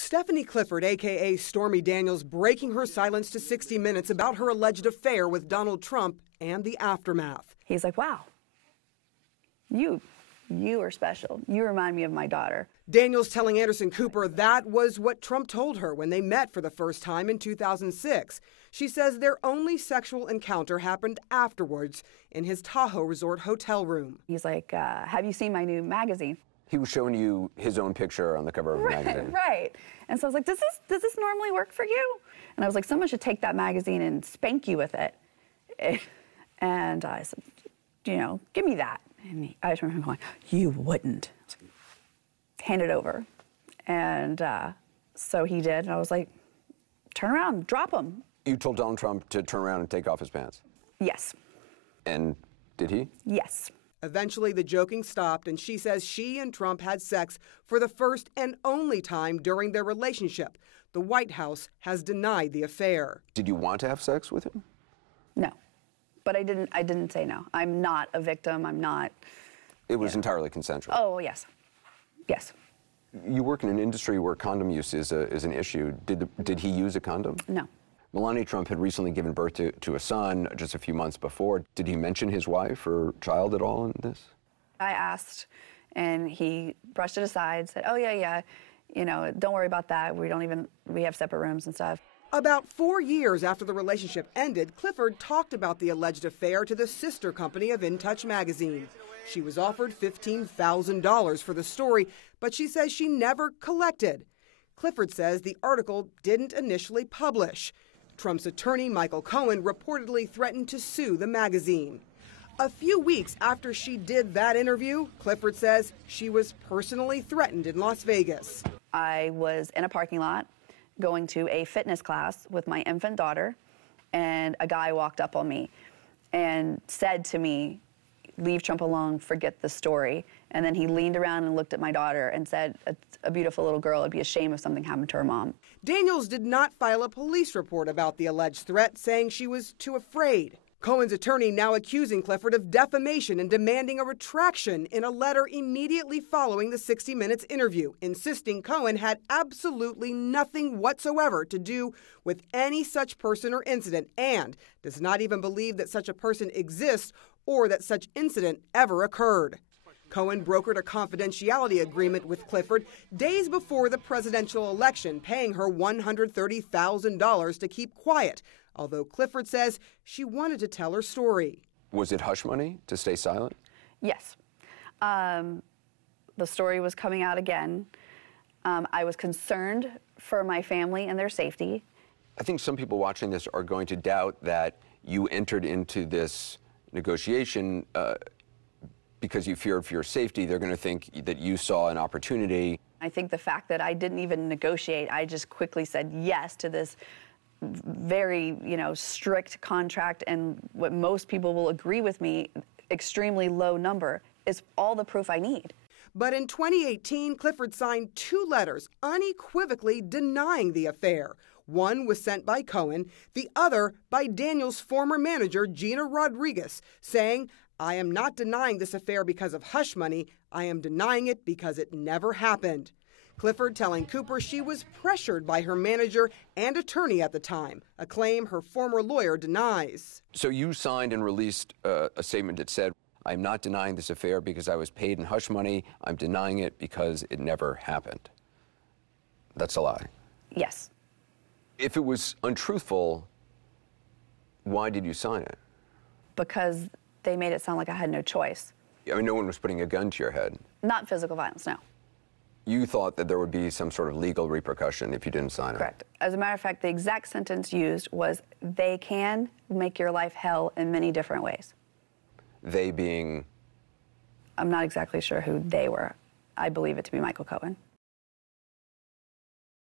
Stephanie Clifford, a.k.a. Stormy Daniels, breaking her silence to 60 Minutes about her alleged affair with Donald Trump and the aftermath. He's like, wow, you are special. You remind me of my daughter. Daniels telling Anderson Cooper that was what Trump told her when they met for the first time in 2006. She says their only sexual encounter happened afterwards in his Tahoe resort hotel room. He's like, have you seen my new magazine? He was showing you his own picture on the cover of a magazine. Right. And so I was like, does this normally work for you? And I was like, someone should take that magazine and spank you with it. And I said, give me that. And I just remember going, you wouldn't. I was like, hand it over. And so he did. And I was like, turn around, drop him. You told Donald Trump to turn around and take off his pants? Yes. And did he? Yes. Eventually, the joking stopped, and she says she and Trump had sex for the first and only time during their relationship. The White House has denied the affair. Did you want to have sex with him? No. But I didn't say no. I'm not a victim. I'm not. It was entirely consensual. Oh, yes. Yes. You work in an industry where condom use is an issue. Did he use a condom? No. Melania Trump had recently given birth to a son just a few months before. Did he mention his wife or child at all in this? I asked, and he brushed it aside, said, oh, yeah, don't worry about that. We have separate rooms and stuff. About 4 years after the relationship ended, Clifford talked about the alleged affair to the sister company of In Touch magazine. She was offered $15,000 for the story, but she says she never collected. Clifford says the article didn't initially publish. Trump's attorney, Michael Cohen, reportedly threatened to sue the magazine. A few weeks after she did that interview, Clifford says she was personally threatened in Las Vegas. I was in a parking lot going to a fitness class with my infant daughter, and a guy walked up on me and said to me, leave Trump alone, forget the story. And then he leaned around and looked at my daughter and said, a beautiful little girl, it'd be a shame if something happened to her mom. Daniels did not file a police report about the alleged threat, saying she was too afraid. Cohen's attorney now accusing Clifford of defamation and demanding a retraction in a letter immediately following the 60 Minutes interview, insisting Cohen had absolutely nothing whatsoever to do with any such person or incident and does not even believe that such a person exists or that such incident ever occurred. Cohen brokered a confidentiality agreement with Clifford days before the presidential election, paying her $130,000 to keep quiet, although Clifford says she wanted to tell her story. Was it hush money to stay silent? Yes. The story was coming out again. I was concerned for my family and their safety. I think some people watching this are going to doubt that you entered into this negotiation because you feared for your safety. They're going to think that you saw an opportunity. I think the fact that I didn't even negotiate, I just quickly said yes to this very, strict contract, and what most people will agree with me, extremely low number, is all the proof I need. But in 2018, Clifford signed 2 letters unequivocally denying the affair. One was sent by Cohen, the other by Daniels' former manager, Gina Rodriguez, saying, I am not denying this affair because of hush money. I am denying it because it never happened. Clifford telling Cooper she was pressured by her manager and attorney at the time, a claim her former lawyer denies. So you signed and released a statement that said, I'm not denying this affair because I was paid in hush money. I'm denying it because it never happened. That's a lie. Yes. If it was untruthful, why did you sign it? Because they made it sound like I had no choice. I mean, no one was putting a gun to your head. Not physical violence, no. You thought that there would be some sort of legal repercussion if you didn't sign it. Correct. As a matter of fact, the exact sentence used was, they can make your life hell in many different ways. They being? I'm not exactly sure who they were. I believe it to be Michael Cohen.